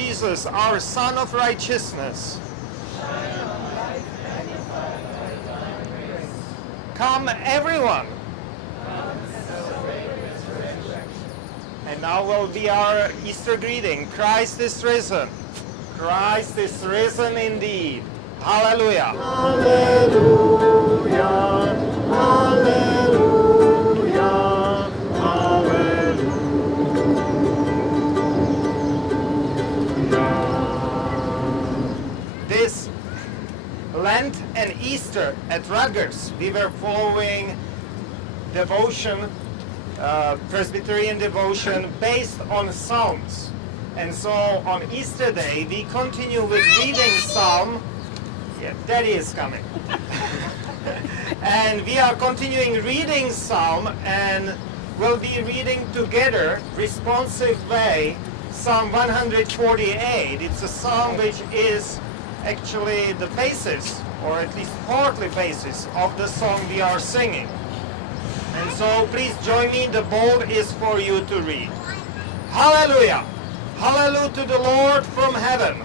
Jesus, our Son of righteousness. Come, everyone. And now will be our Easter greeting. Christ is risen. Christ is risen indeed. Hallelujah. Hallelujah. Hallelujah. Hallelujah. This Lent and Easter at Rutgers, we were following devotion, Presbyterian devotion based on Psalms. And so on Easter Day, we continue with reading Psalm. Yeah, Daddy is coming. And we are continuing reading Psalm, and we'll be reading together, responsive way, Psalm 148. It's a psalm which is actually the basis, or at least partly basis, of the song we are singing. And so please join me, the bowl is for you to read. Hallelujah! Hallelujah to the Lord from heaven.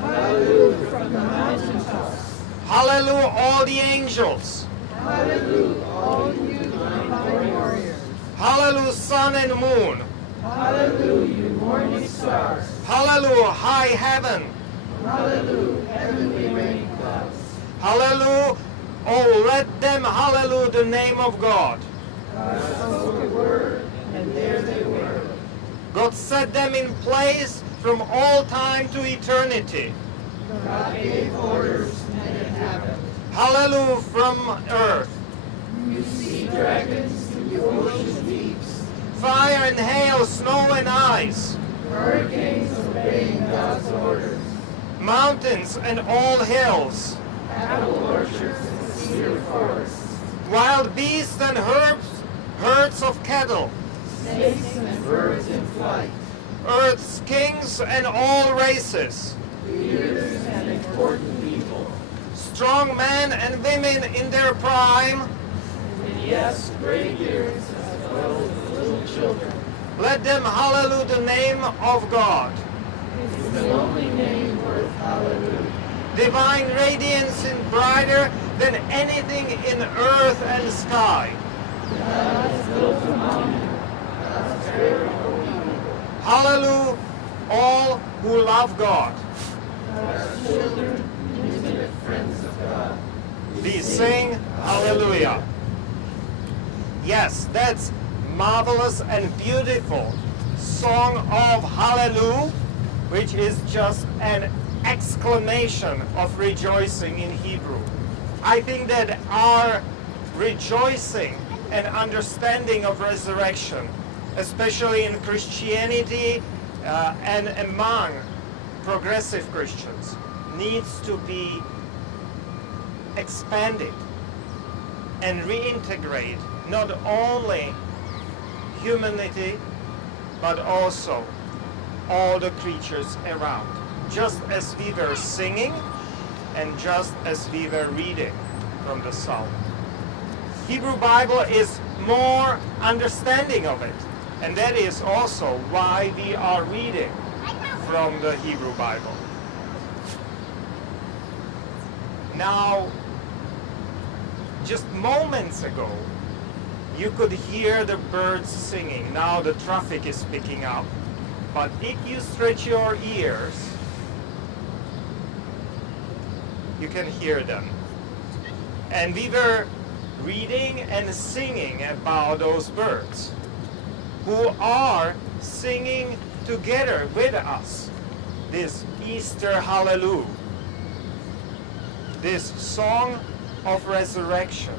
Hallelujah from the mountaintops. Hallelujah all the angels. Hallelujah all you divine warriors. Hallelujah sun and moon. Hallelujah you morning stars. Hallelujah high heaven. Hallelujah heavenly rain clouds. Hallelujah, oh let them hallelujah the name of God. God spoke a word, and there they were. God set them in place from all time to eternity. God gave orders and it happened. Hallelujah from earth. You see dragons in the ocean deeps. Fire and hail, snow and ice. Hurricanes obeying God's orders. Mountains and all hills. Apple orchards and cedar forests. Wild beasts and herds of cattle. Snakes and birds in flight. Earth's kings and all races. Leaders and important people. Strong men and women in their prime. And yes, gray beards as well as little children. Let them hallelujah the name of God. It's the only name worth hallelujah. Divine radiance and brighter than anything in earth and sky. God has built a monument. God's very holy people. Hallelujah all who love God. God's children, intimate friends of God. We sing hallelujah. Yes, that's marvelous and beautiful song of hallelujah, which is just an exclamation of rejoicing in Hebrew. I think that our rejoicing and understanding of resurrection, especially in Christianity and among progressive Christians, needs to be expanded and reintegrate not only humanity but also all the creatures around, just as we were singing and just as we were reading from the psalm. Hebrew Bible is more understanding of it, and that is also why we are reading from the Hebrew Bible. Now, just moments ago, you could hear the birds singing. Now the traffic is picking up. But if you stretch your ears, you can hear them. And we were reading and singing about those birds who are singing together with us this Easter Hallelujah, this song of resurrection,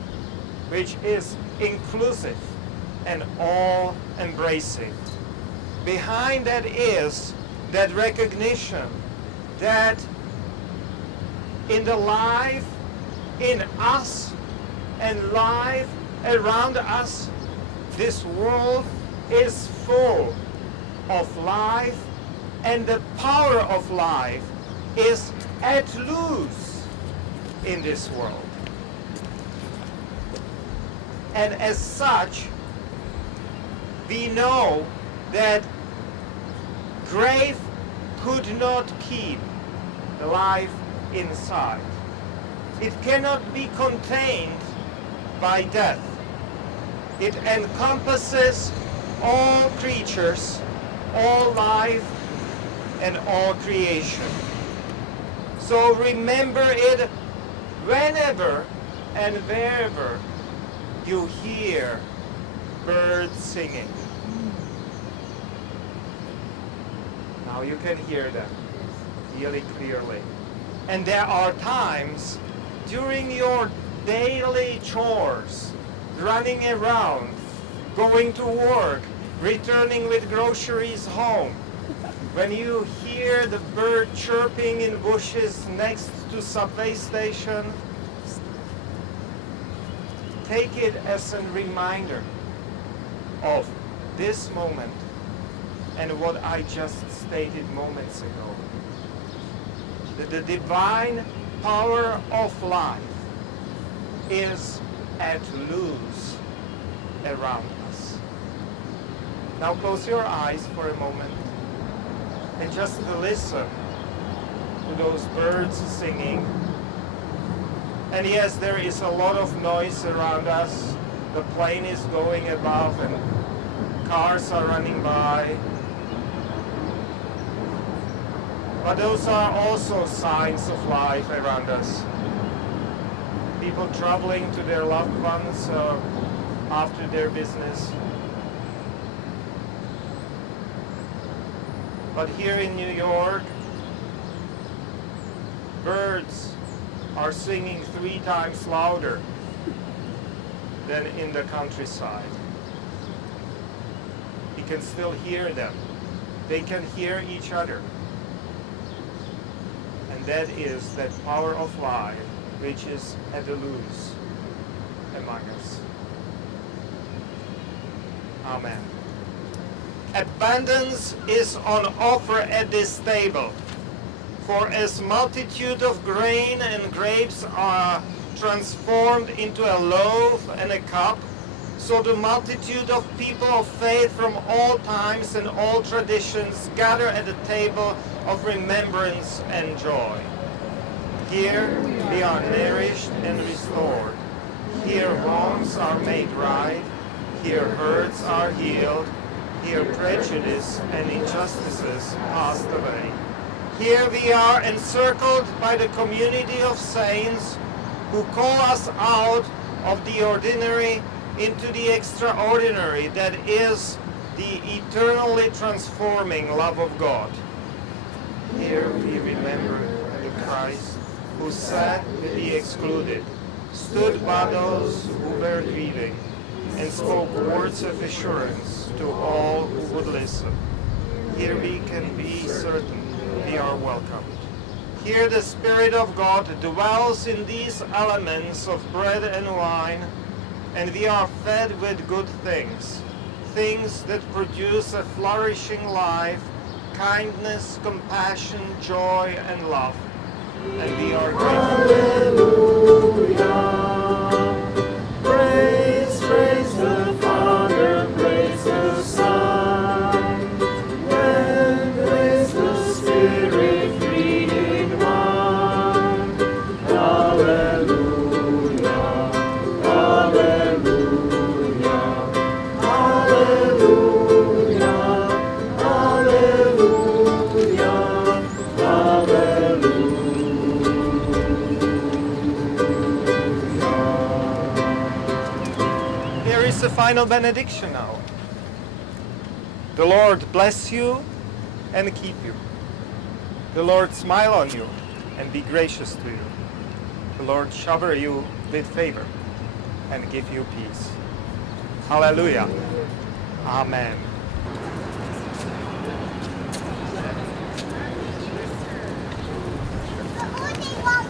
which is inclusive and all-embracing. Behind that is that recognition that in the life in us and life around us, this world is full of life, and the power of life is at loose in this world. And as such, we know that grave could not keep the life inside. It cannot be contained by death. It encompasses all creatures, all life, and all creation. So remember it whenever and wherever you hear birds singing. Now you can hear them really clearly. And there are times during your daily chores, running around, going to work, returning with groceries home, when you hear the bird chirping in bushes next to subway station, take it as a reminder of this moment and what I just stated moments ago. That the divine power of life is at loose around us. Now close your eyes for a moment and just listen to those birds singing. And yes, there is a lot of noise around us. The plane is going above and cars are running by. But those are also signs of life around us. People traveling to their loved ones after their business. But here in New York, birds are singing 3 times louder than in the countryside. You can still hear them. They can hear each other. And that is that power of life which is at the loose among us. Amen. Abundance is on offer at this table. For as multitude of grain and grapes are transformed into a loaf and a cup, so the multitude of people of faith from all times and all traditions gather at the table of remembrance and joy. Here we are nourished and restored. Here wrongs are made right. Here hurts are healed. Here prejudice and injustices passed away. Here we are encircled by the community of saints who call us out of the ordinary into the extraordinary, that is the eternally transforming love of God. Here we remember the Christ who sat with the excluded, stood by those who were grieving, and spoke words of assurance to all who would listen. Here we can be certain we are welcomed. Here the Spirit of God dwells in these elements of bread and wine, and we are fed with good things, things that produce a flourishing life, kindness, compassion, joy, and love. And we are grateful. Praise, praise the Father, praise the Son, and praise the Spirit, three in one. Hallelujah, hallelujah, hallelujah, hallelujah, hallelujah. Here is the final benediction now. The Lord bless you and keep you. The Lord smile on you and be gracious to you. The Lord shower you with favor and give you peace. Hallelujah. Amen. The only one